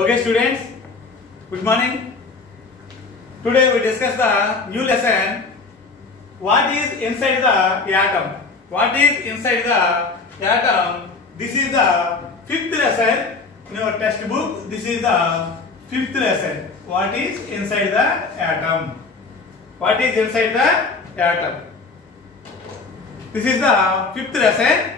Okay, students, good morning. Today we discuss the new lesson. What is inside the atom? What is inside the atom? This is the fifth lesson in your textbook. This is the fifth lesson. What is inside the atom? What is inside the atom? This is the fifth lesson.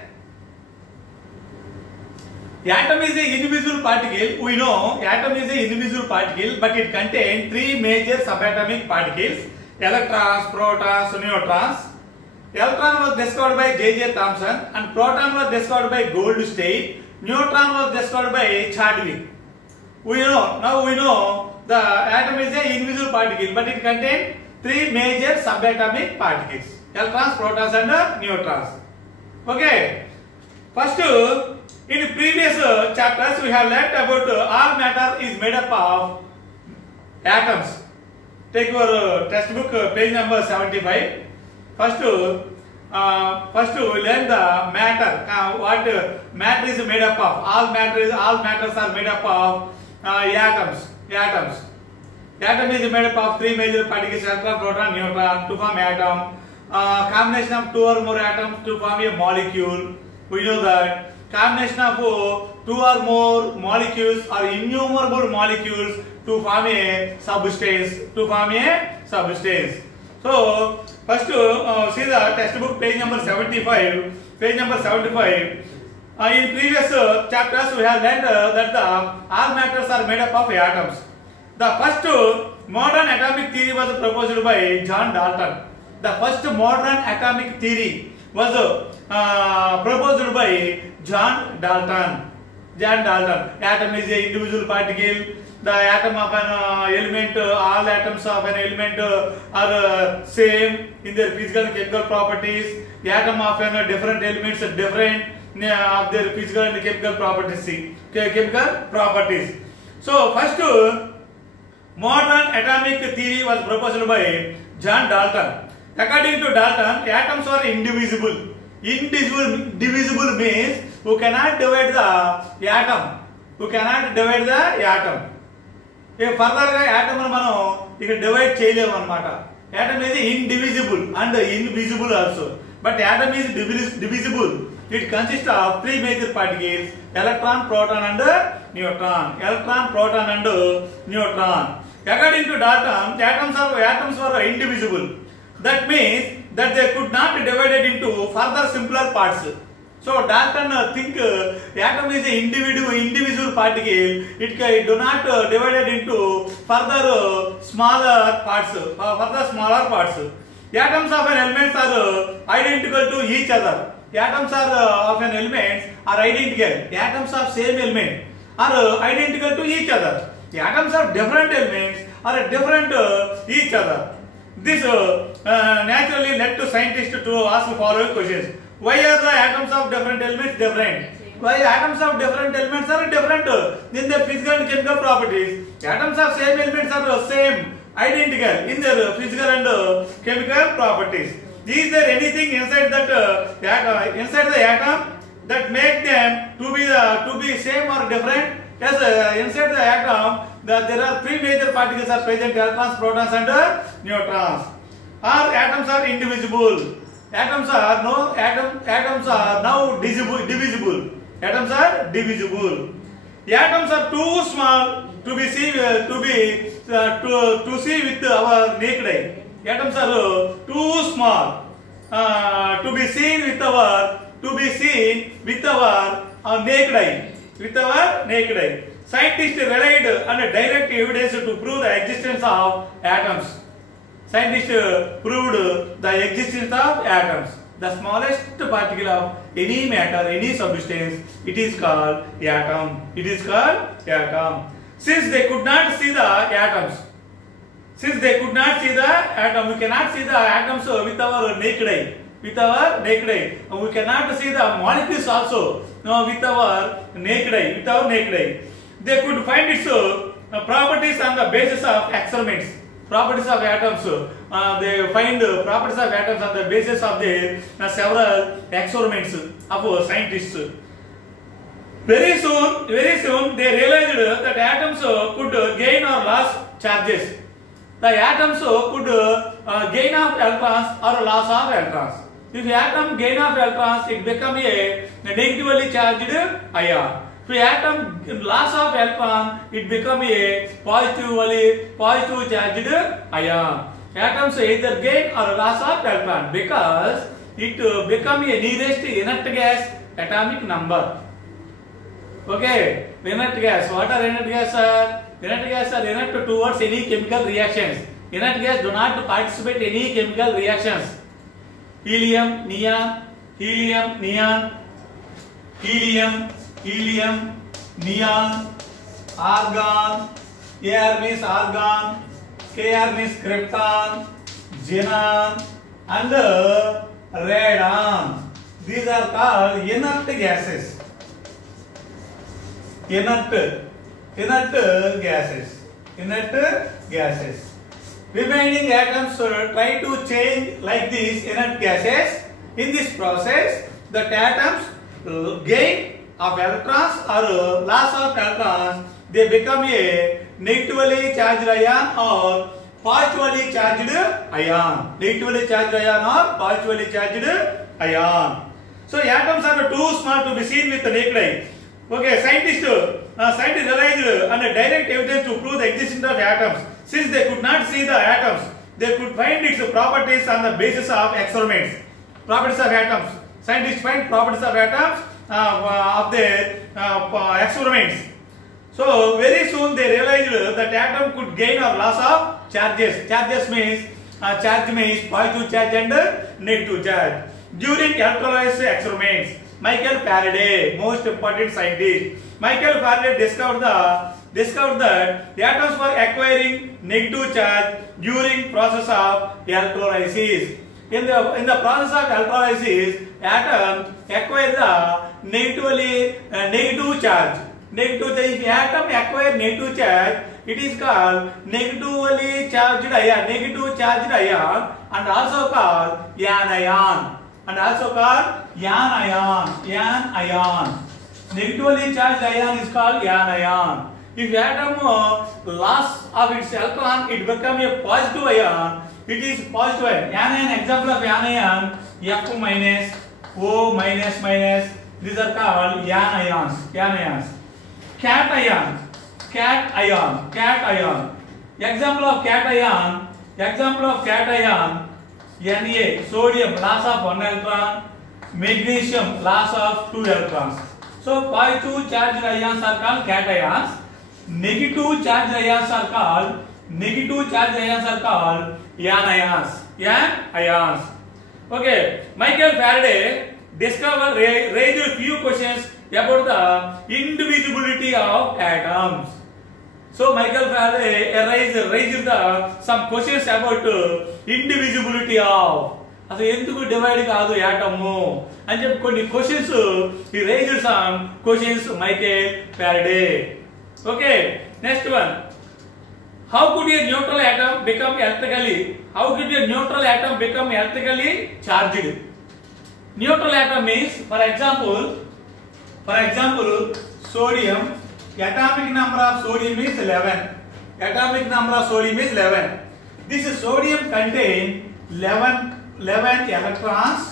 Atom is an indivisible particle. We know atom is an indivisible particle, but it contains three major subatomic particles: electrons, protons, neutrons. Electron was discovered by J.J. Thomson, and proton was discovered by Goldstein. Neutron was discovered by Chadwick. We know the atom is an indivisible particle, but it contains three major subatomic particles: electrons, protons, and neutrons. Okay. First, in previous chapters we have learnt about all matter is made up of atoms. Take your textbook page number 75. First we learn the matter. What matter is made up of? All matters are made up of atoms. Atom is made up of three major particles: electron, proton, neutron. To form atom, combination of two or more atoms to form a molecule. We know that combination of two or more molecules or innumerable molecules to form a substance. So first see the textbook page number 75. Page number 75. In previous chapters we have learned that all matters are made up of atoms. The first modern atomic theory was proposed by John Dalton. The first modern atomic theory was proposed by John Dalton. Atom is an individual particle. The atom of an element, all atoms of an element are same in their physical and chemical properties. The atom of an different elements are different of their physical and chemical properties. So first modern atomic theory was proposed by John Dalton. According to Dalton, atoms are indivisible. Indivisible means you cannot divide the atom. Further atom మనం divide చేయలేము అన్నమాట. Atom is indivisible and invisible also. But atom is divisible. It consists of three major particles: electron, proton, and neutron. According to Dalton, atoms were indivisible. That means that they could not be divided into further simpler parts. So Dalton think atom is an indivisible particle. It do not divided into further smaller parts. Atoms of an element are identical to each other. Atoms of an element are identical. Atoms of same element are identical to each other. The atoms of different elements are different each other. This naturally led to scientists to ask the following questions: why are the atoms of different elements different? Why atoms of different elements are different in their physical and chemical properties? Atoms of same elements are same, identical in their physical and chemical properties. Is there anything inside that inside the atom that make them to be same or different? Yes, inside the atom there are three major particles are present: electrons, protons, and neutrons. Atoms are indivisible. Atoms are now divisible. Atoms are divisible. Atoms are too small to be seen to see with our naked eye. Atoms are too small to be seen with our naked eye. Scientists relied on direct evidence to prove the existence of atoms. Scientists proved the existence of atoms. The smallest particle of any matter, any substance, it is called atom. Since they could not see the atoms, we cannot see the atoms with our naked eye. We cannot see the molecules also with our naked eye. They could find its properties on the basis of experiments. Properties of atoms. They find properties of atoms on the basis of their several experiments of scientists. Very soon, they realized that atoms could gain or lose charges. The atoms could gain of electrons or loss of electrons. If atom gain of electrons, it become a negatively charged ion. If atom loss of electron, it become a positive charged ion. Atoms either gain or loss of electron because it become a nearest inert gas atomic number. Okay, inert gas. What are inert gas? Inert gas are inert towards any chemical reactions. Inert gas do not participate in any chemical reactions. Helium, neon, helium, neon, helium, neon, argon. Ar means argon, Kr means krypton, xenon, and radon. These are called inert gases. Inert gases. Remaining atoms try to change like these inert gases. In this process, the atoms gain of electrons or loss of electrons, they become a negatively charged ion or positively charged ion. Negatively charged ion or positively charged ion. So atoms are too small to be seen with the naked eye. Okay, scientists realized and direct evidence to prove the existence of atoms. Since they could not see the atoms, they could find its properties on the basis of experiments. Properties of atoms. Scientists find properties of atoms of their experiments. So very soon they realized that atom could gain or loss of charges. Charge means positive charge and negative charge. During electrolysis experiments, Michael Faraday, most important scientist, Michael Faraday discovered that the atoms were acquiring negative charge during process of electrolysis. In the process of electrolysis, atoms acquire the negative charge. If atom acquire negative charge, it is called negatively charged ion, and also called anion. Negatively charged ion is called anion. If atom loss of its electron, it become a positive ion. It is positive ion. Anion, example of anion, F minus, O minus minus. These are called anions. Cation. Example of cation, Na, sodium, loss of 1 electron, magnesium, loss of 2 electrons. So positive charged ions are called cations. Negative charged ions are called anions. Okay, Michael Faraday raised few questions about the indivisibility of atoms. So Michael Faraday raised some questions about indivisibility of. అసలు ఎందుకు divide కాదు atom అని చెప్పి కొన్ని questions he raised some questions Michael Faraday. Okay, next one. How could a neutral atom become electrically charged? Neutral atom means, for example, sodium. Atomic number of sodium is 11. This sodium contains 11 electrons,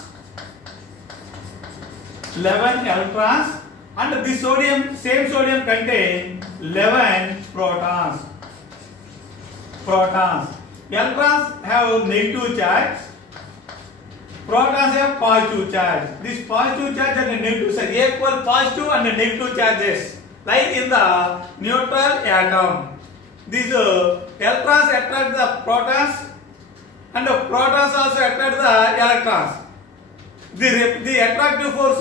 and this same sodium contains 11 protons. Electrons have negative charge, protons have positive charge. This positive charge and negative charge, equal positive and negative charges, like in the neutral atom. These electrons attract the protons, and the protons also attract the electrons. The attractive force,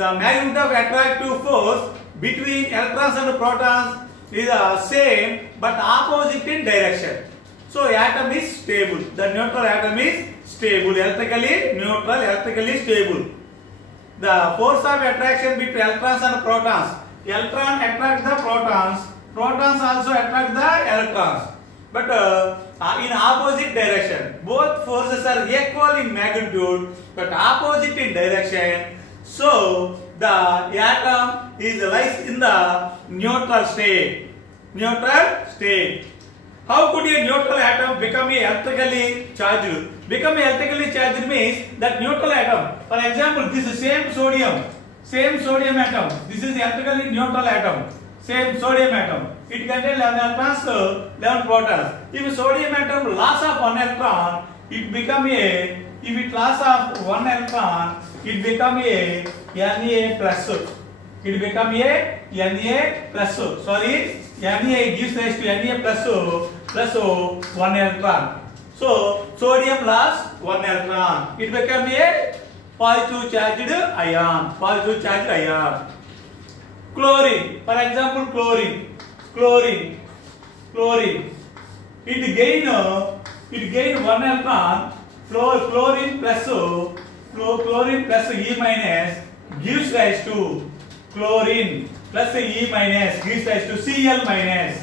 the magnitude of attractive force between electrons and protons is the same but opposite in direction. So atom is stable. The neutral atom is stable, electrically neutral, electrically stable. The force of attraction between electrons and protons. Electron attract the protons, protons also attract the electrons, but in opposite direction. Both forces are equal in magnitude but opposite in direction. So the atom is lies in the neutral state. Neutral state. How could a neutral atom become a electrically charged? Become electrically charged means that neutral atom. For example, this is same sodium atom. This is electrically neutral atom. Same sodium atom. It contains 11 electrons, 11 protons. If sodium atom loss of one electron, it become a. If it loss of one electron, it become a Na plus. It become a Na plus. Sorry, Na gives rise to Na plus 1 electron. So sodium loss 1 electron. It become a positive charged ion. Positive charged ion. Chlorine. For example, chlorine. It gain 1 electron. Chlorine plus E minus gives rise to chlorine plus E minus gives rise to Cl minus.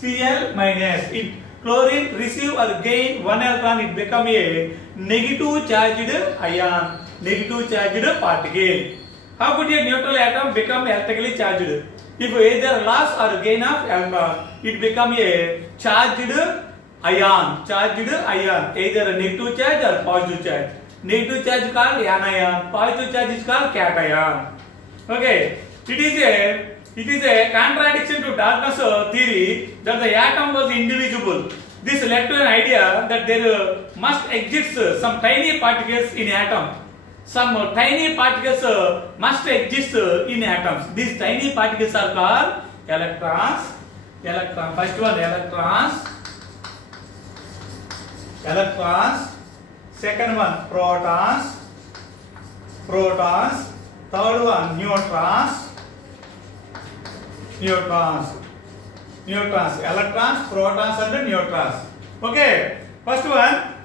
It chlorine receive or gain 1 electron, it become a negative charged ion, negative charged particle. How could a neutral atom become electrically charged? If either loss or gain of electron, it become a charged ion, either a negative charge or positive charge. Negative charge called anion, positive charge is called cation. Okay, it is a contradiction to Darkness theory that the atom was indivisible. This led to an idea that there must exist some tiny particles in atom. Some tiny particles must exist in atoms. These tiny particles are called electrons. First one electrons. Second one protons. Third one neutrons. Electrons, protons and neutrons. Okay. First one,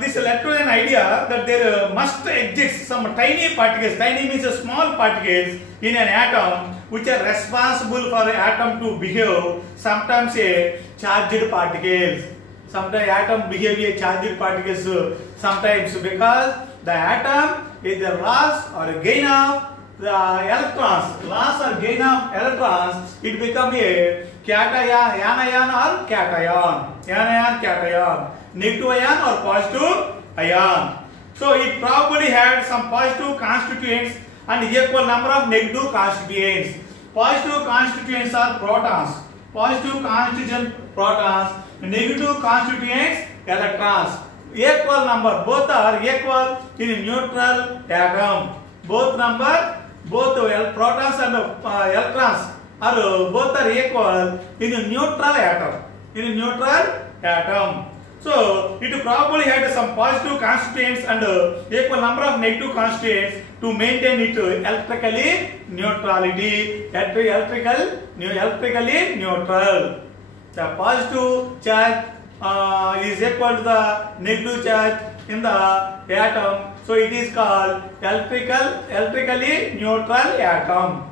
this led to an idea that there must exist some tiny particles. Tiny means small particles in an atom which are responsible for the atom to behave sometimes a charged particles. Sometimes atom behave a charged particles sometimes because the atom is the loss or gain of the electrons. Loss or gain of electrons, it become a cation, anion or cation. Negative ion or positive ion. So it probably had some positive constituents and equal number of negative constituents. Positive constituents are protons. Positive constituent protons. Negative constituents electrons. Equal number. Both are equal in neutral atom. Both protons and electrons are both are equal in a neutral atom. So it probably had some positive constituents and equal number of negative constituents to maintain it electrically neutral. The positive charge is equal to the negative charge in the atom. So it is called electrically neutral atom.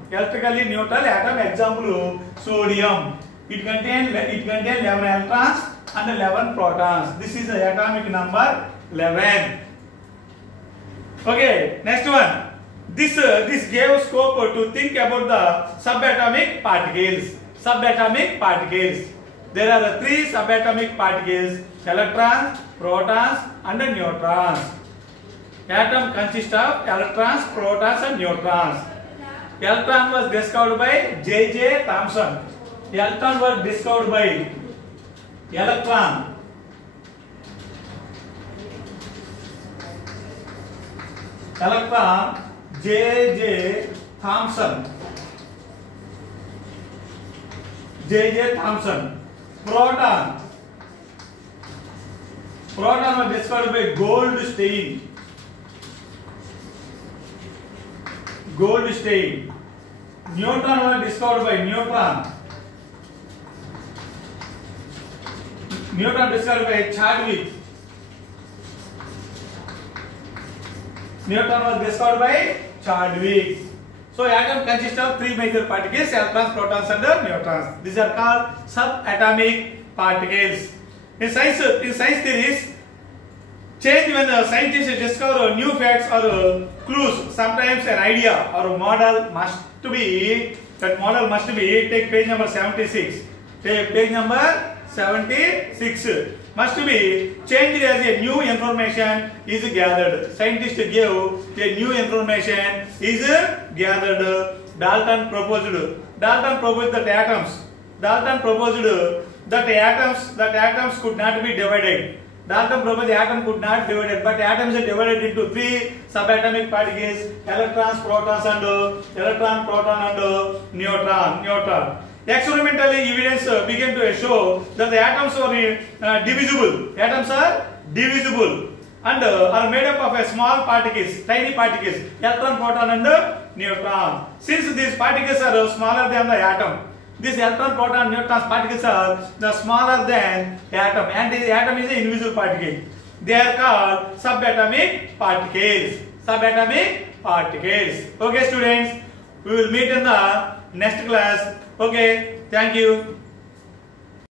Example, sodium. It contains 11 electrons and 11 protons. This is the atomic number 11. Okay, next one. This gave scope to think about the subatomic particles. There are 3 subatomic particles: electrons, protons and neutrons. Atom consists of electrons, protons and neutrons. Electron was discovered by J.J. Thomson. Electron was discovered by J.J. Thomson. Proton was discovered by Goldstein. Neutron was discovered by Neutron discovered by Chadwick. So atom consists of 3 major particles: electrons, protons and neutrons. These are called subatomic particles. In science theories, Change when the scientists discover new facts or clues. Sometimes an idea or model must be, that model must be, take page number 76. Take page number 76. Must be changed as a new information is gathered. Scientists give a new information is gathered. Dalton proposed that atoms. Dalton proposed that atoms could not be divided. Dalton proposed the atom could not be divided, but atoms are divided into three subatomic particles: electrons, protons, and neutron. Experimentally, evidence began to show that the atoms are divisible. Atoms are divisible and are made up of small particles, tiny particles, electron, proton, and neutron. Since these particles are smaller than the atom, these electron, proton, neutron particles are the smaller than atom, and the atom is an invisible particle. They are called subatomic particles. Subatomic particles. Okay, students, we will meet in the next class. Okay, thank you.